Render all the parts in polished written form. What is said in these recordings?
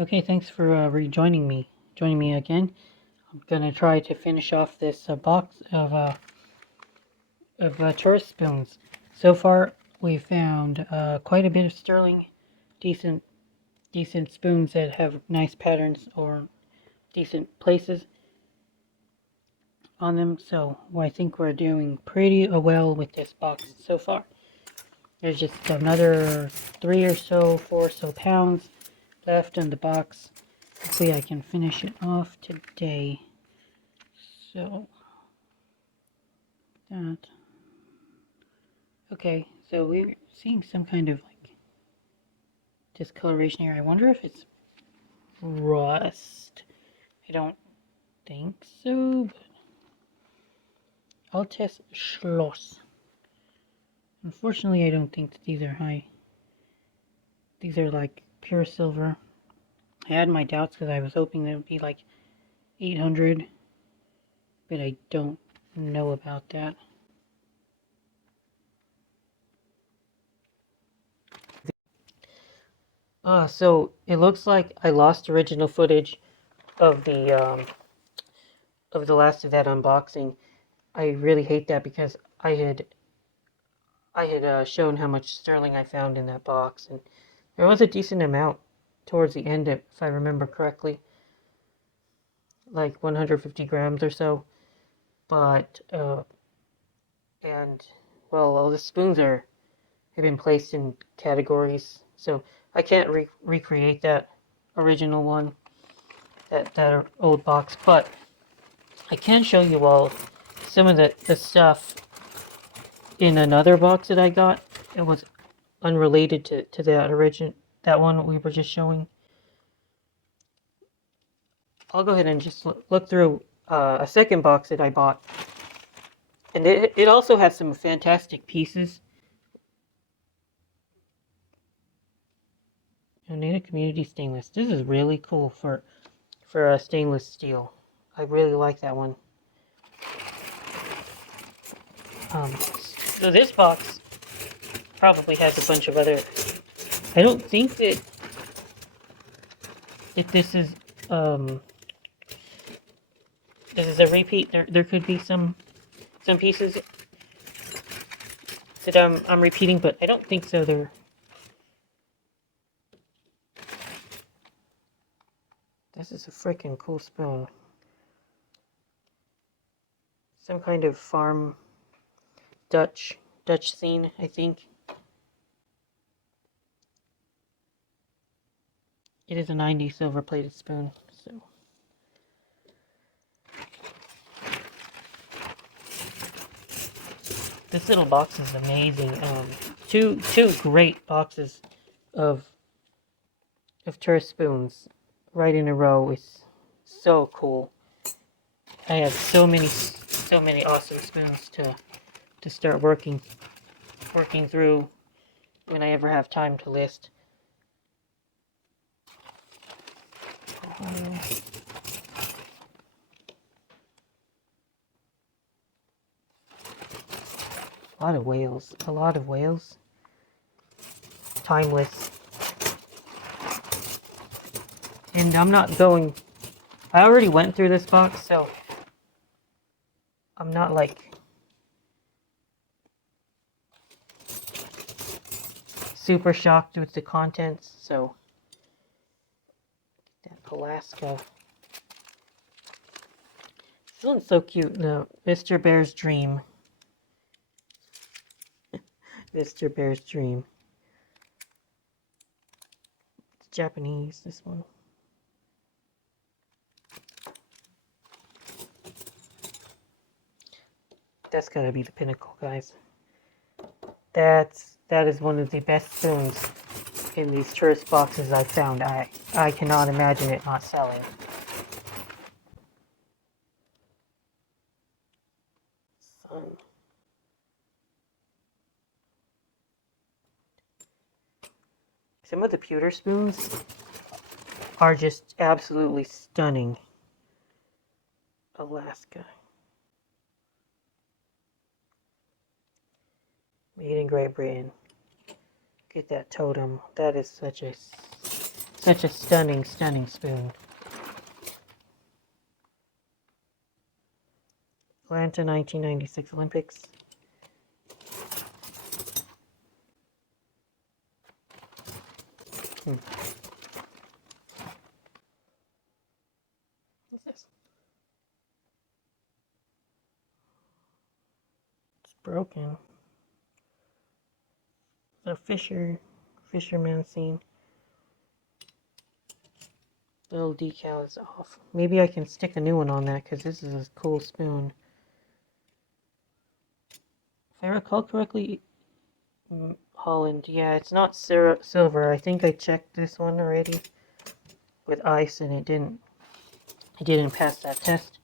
Okay, thanks for joining me again. I'm gonna try to finish off this box of tourist spoons. So far, we found quite a bit of sterling, decent decent spoons that have nice patterns or decent places on them. So I think we're doing pretty well with this box so far. There's just another 4 or so pounds left in the box. Hopefully I can finish it off today. So that. Okay, so we're seeing some kind of like discoloration here. I wonder if it's rust. I don't think so, but I'll test Schloss. Unfortunately, I don't think that these are high. These are like pure silver. I had my doubts because I was hoping that it would be like 800, but I don't know about that. So it looks like I lost original footage of the last of that unboxing. I really hate that because I had shown how much sterling I found in that box, and there was a decent amount towards the end, if I remember correctly, like 150 grams or so. But and well, all the spoons have been placed in categories, so I can't recreate that original one, that old box, but I can show you all some of the stuff in another box that I got. It was unrelated to that one we were just showing. I'll go ahead and just look through a second box that I bought, and it also has some fantastic pieces. Oneida Community Stainless. This is really cool for a stainless steel. I really like that one. So this box probably has a bunch of other. I don't think that if this is a repeat. There could be some pieces that I'm repeating, but I don't think so. This is a freaking cool spoon. Some kind of farm Dutch scene, I think. It is a 90 silver plated spoon, so. This little box is amazing. Two great boxes of tourist spoons right in a row. It's so cool. I have so many awesome spoons to start working through when I ever have time to list. A lot of whales. Timeless. And I'm not going. I already went through this box, so I'm not like super shocked with the contents. So that Alaska. This one's so cute. No, Mr. Bear's Dream. Mr. Bear's Dream. It's Japanese, this one. That's gotta be the pinnacle, guys. That is one of the best spoons in these tourist boxes I've found. I cannot imagine it not selling. Fun. Some of the pewter spoons are just absolutely stunning. Alaska. Made in Great Britain. Get that totem. That is such a Such a stunning, stunning spoon. Atlanta 1996 Olympics. What's this? It's broken. The fisherman scene. Little decal is off. Maybe I can stick a new one on that because this is a cool spoon. If I recall correctly, Holland. Yeah, it's not silver. I think I checked this one already with ice and it didn't pass that test.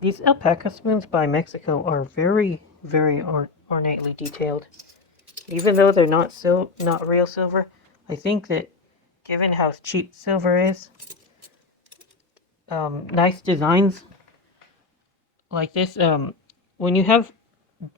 These alpaca spoons by Mexico are very, very ornately detailed. Even though they're not real silver, I think that given how cheap silver is, nice designs like this, when you have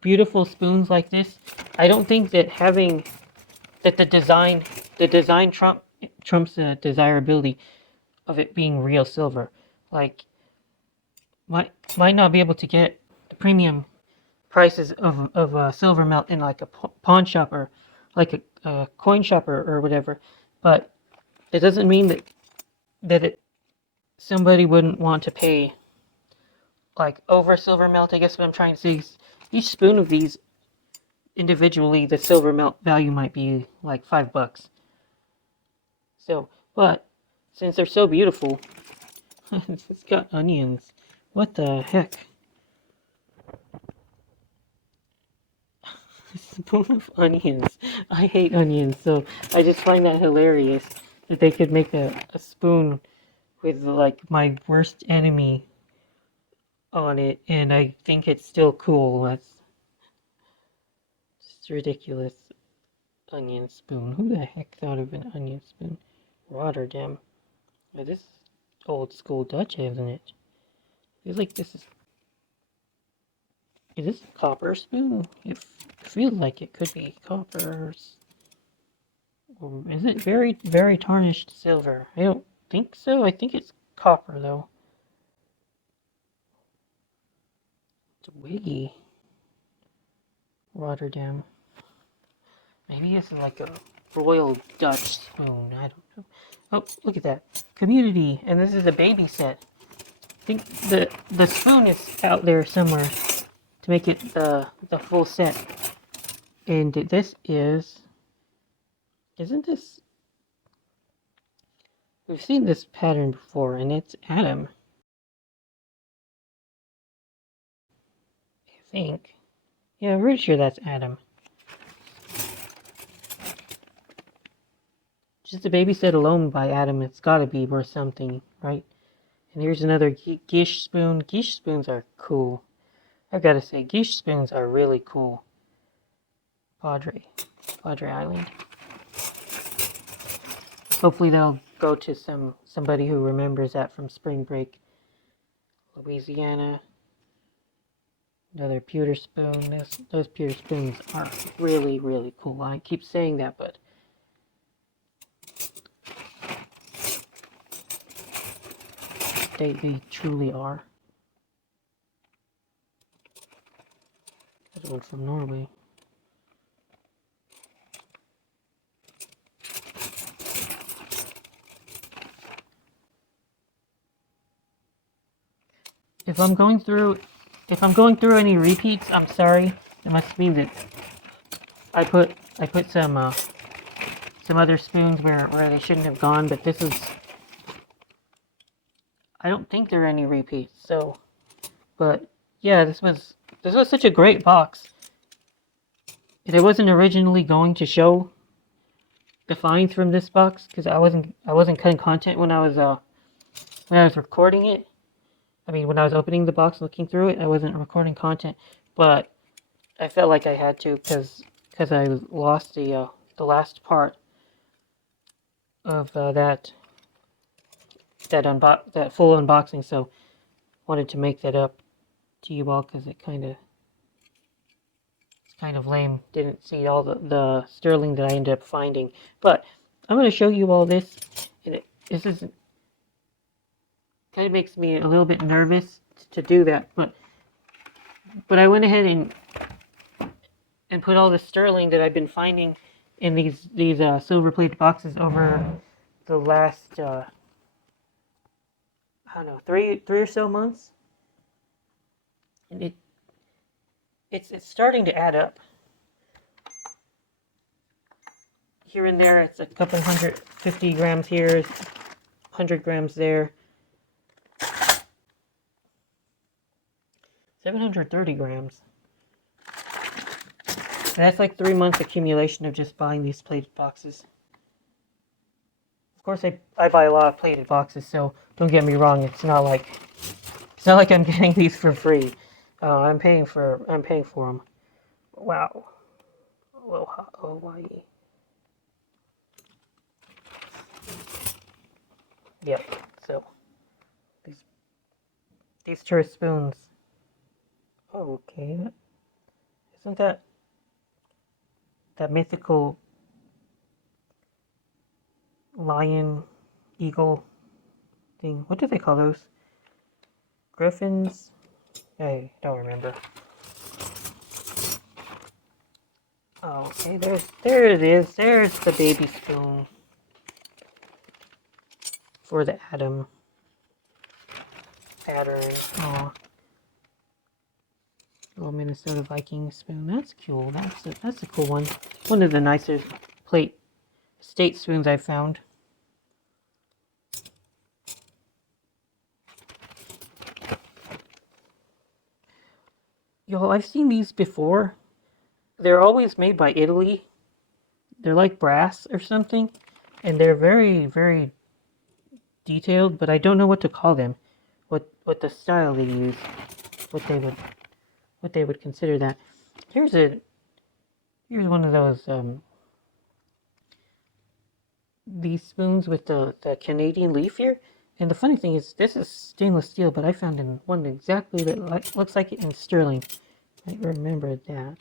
beautiful spoons like this, I don't think that having that the design trumps the desirability of it being real silver. Like might not be able to get the premium prices of silver melt in like a pawn shop or like a coin shop or whatever, but it doesn't mean that somebody wouldn't want to pay like over silver melt. I guess what I'm trying to say is each spoon of these individually, the silver melt value might be like $5. So, but since they're so beautiful, it's got onions. What the heck? A spoon of onions. I hate onions, so I just find that hilarious that they could make a spoon with like my worst enemy on it, and I think it's still cool. That's just ridiculous. Onion spoon. Who the heck thought of an onion spoon? Rotterdam. Oh, this is old school Dutch, isn't it? Feels like this is this a copper spoon? It feels like it could be copper. Or is it very, very tarnished silver? I don't think so. I think it's copper, though. It's Wiggy. Rotterdam. Maybe it's like a Royal Dutch spoon. I don't know. Oh, look at that. Community. And this is a baby set. I think the spoon is out there somewhere to make it the full set. And this isn't this, we've seen this pattern before, and it's Adam. I think. Yeah, I'm pretty sure that's Adam. Just a baby set alone by Adam, it's gotta be worth something, right? And here's another Gish spoon. Gish spoons are cool. I've gotta say, Gish spoons are really cool. Padre Island. Hopefully they'll go to somebody who remembers that from spring break. Louisiana. Another pewter spoon. Those pewter spoons are really, really cool. I keep saying that, but they truly are. That one from Norway. If I'm going through any repeats, I'm sorry. It must mean that I put some other spoons where they shouldn't have gone, but this is, I don't think there are any repeats. So, but yeah, this was such a great box. I wasn't originally going to show the finds from this box because I wasn't cutting content when I was recording it. I mean, when I was opening the box, looking through it, I wasn't recording content, but I felt like I had to because I lost the last part of that full unboxing. So wanted to make that up to you all because it's kind of lame. Didn't see all the sterling that I ended up finding. But I'm going to show you all this. And this is kind of makes me a little bit nervous to do that. But I went ahead and put all the sterling that I've been finding in these silver plated boxes over the last I don't know, three or so months, and it's starting to add up. Here and there, it's a couple 150 grams here, 100 grams there, 730 grams. And that's like 3 months accumulation of just buying these plated boxes. Of course, I buy a lot of plated boxes, so don't get me wrong. It's not like I'm getting these for free. I'm paying for them. Wow. Aloha, Hawaii. Yep. So these tourist spoons. Oh, okay. Isn't that mythical lion, eagle thing? What do they call those? Griffins? I don't remember. Oh, okay, there it is. There's the baby spoon for the atom pattern. Oh, little Minnesota Viking spoon. That's cool. That's a cool one. One of the nicer state spoons I've found. Yo, I've seen these before. They're always made by Italy. They're like brass or something, and they're very, very detailed, but I don't know what to call them. What the style they use. What they would consider that. Here's one of those these spoons with the Canadian leaf here. And the funny thing is, this is stainless steel, but I found one exactly that looks like it in sterling. I remember that.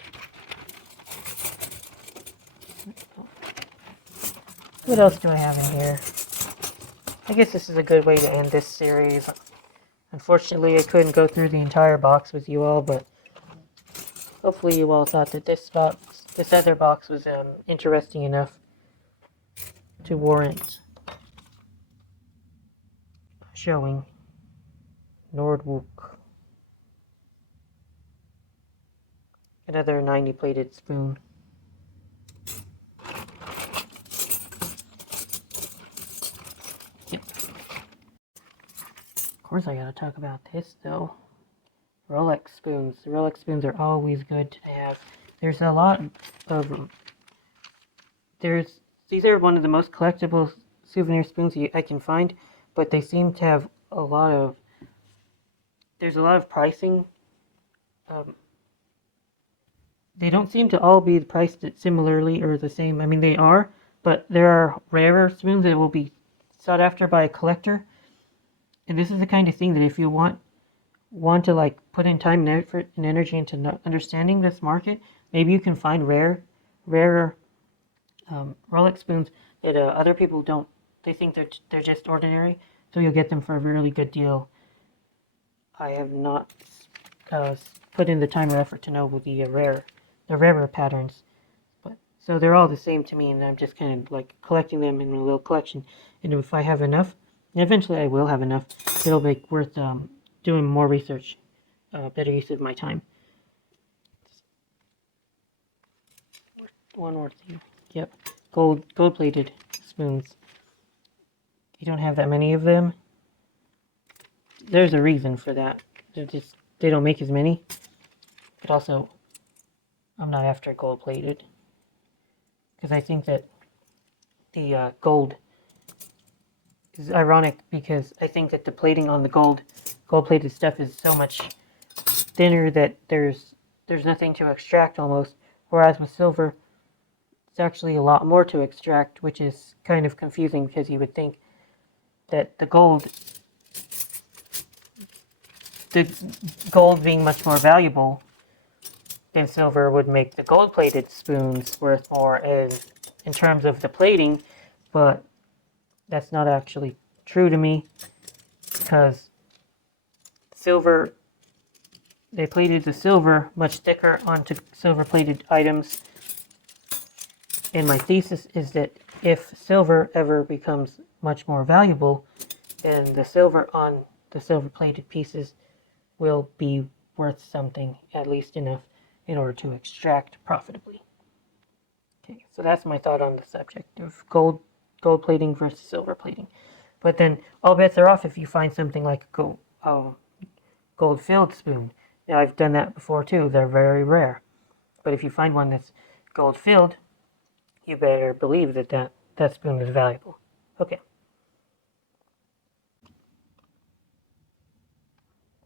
What else do I have in here? I guess this is a good way to end this series. Unfortunately, I couldn't go through the entire box with you all, but hopefully you all thought that this other box was interesting enough to warrant showing. Nordwook. Another 90 plated spoon. Yep. Of course I gotta talk about this though. Rolex spoons. The Rolex spoons are always good to have. There's a lot of these are one of the most collectible souvenir spoons I can find, but they seem to have there's a lot of pricing. They don't seem to all be priced similarly or the same. I mean, they are, but there are rarer spoons that will be sought after by a collector. And this is the kind of thing that if you want to like put in time and effort and energy into understanding this market, maybe you can find rarer Rolex spoons that other people don't. They think they're just ordinary, so you'll get them for a really good deal. I have not put in the time or effort to know the rarer patterns, but so they're all the same to me, and I'm just kind of like collecting them in a little collection. And if I have enough, and eventually I will have enough, it'll be worth doing more research, better use of my time. One more thing. Yep, gold plated spoons. You don't have that many of them. There's a reason for that. They don't make as many. But also, I'm not after gold plated, because I think that the gold is ironic, because I think that the plating on the gold plated stuff is so much thinner that there's nothing to extract almost, whereas with silver it's actually a lot more to extract, which is kind of confusing, because you would think that the gold the gold being much more valuable than silver would make the gold-plated spoons worth more in terms of the plating, but that's not actually true to me, because silver, they plated the silver much thicker onto silver-plated items, and my thesis is that if silver ever becomes much more valuable, then the silver on the silver-plated pieces will be worth something, at least enough, in order to extract profitably. Okay, so that's my thought on the subject of gold plating versus silver plating. But then all bets are off if you find something like a gold-filled spoon. Now, I've done that before too. They're very rare. But if you find one that's gold-filled, you better believe that spoon is valuable. Okay.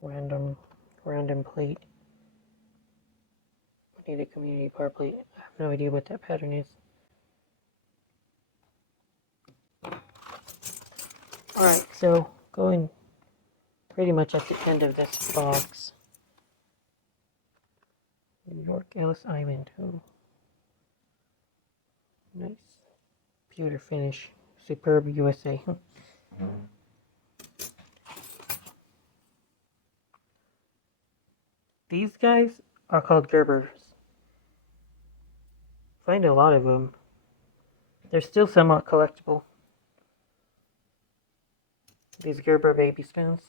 Random plate. I need a community par plate. I have no idea what that pattern is. Alright, so going pretty much at the end of this box. New York, Ellis Island. Oh, nice. Pewter finish. Superb USA. These guys are called Gerbers. Find a lot of them. They're still somewhat collectible. These Gerber baby spoons.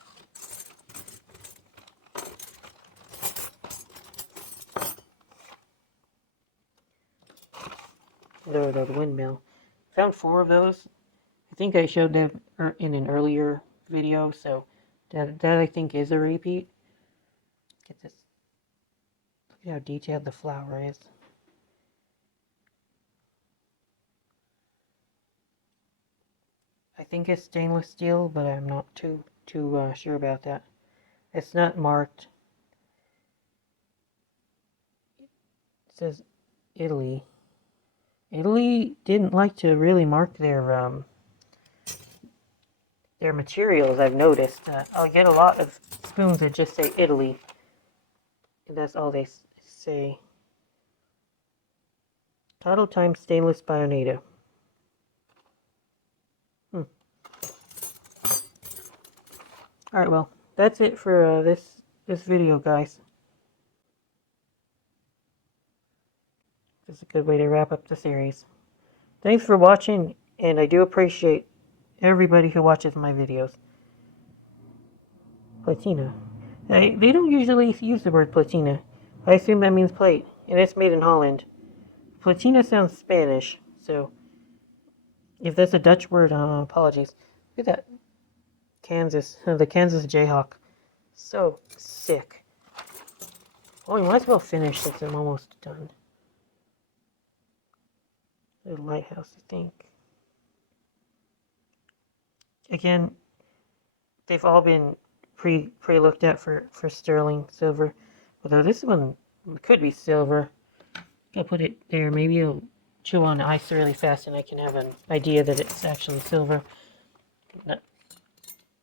The windmill. Found 4 of those. I think I showed them in an earlier video, so that I think is a repeat. Get this. Look at how detailed the flower is. I think it's stainless steel, but I'm not too sure about that. It's not marked. It says Italy. Italy didn't like to really mark their materials, I've noticed. I'll get a lot of spoons that just say Italy, and that's all they say. Total time stainless Bionada. Alright, well, that's it for this video, guys. This is a good way to wrap up the series. Thanks for watching, and I do appreciate everybody who watches my videos. Platina. They don't usually use the word platina. I assume that means plate, and it's made in Holland. Platina sounds Spanish, so if that's a Dutch word, apologies. Look at that. Kansas. The Kansas Jayhawk. So sick. Oh, you might as well finish since I'm almost done. The lighthouse, I think. Again, they've all been pre-looked at for sterling silver. Although this one could be silver. I'll put it there. Maybe it'll chew on ice really fast and I can have an idea that it's actually silver.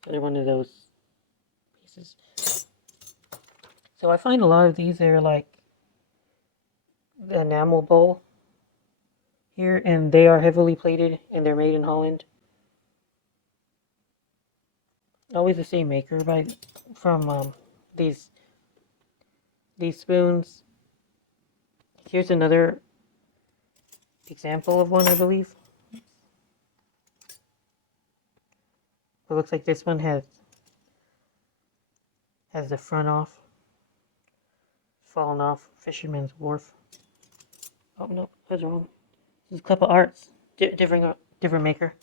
Another one of those pieces. So I find a lot of these, they're like the enamel bowl here, and they are heavily plated and they're made in Holland. Always the same maker from these spoons. Here's another example of one, I believe. It looks like this one has the front off. Fallen off. Fisherman's Wharf. Oh no, that's wrong. This is Club of Arts. Different maker.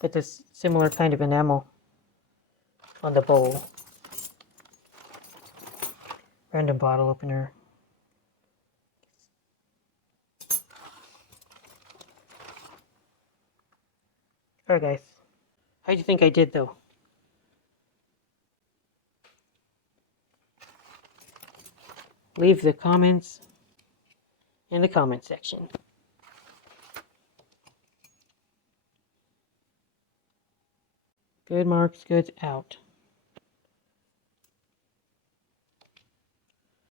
But this similar kind of enamel on the bowl. Random bottle opener. Alright guys. How do you think I did though? Leave the comments in the comment section. Good marks, good out.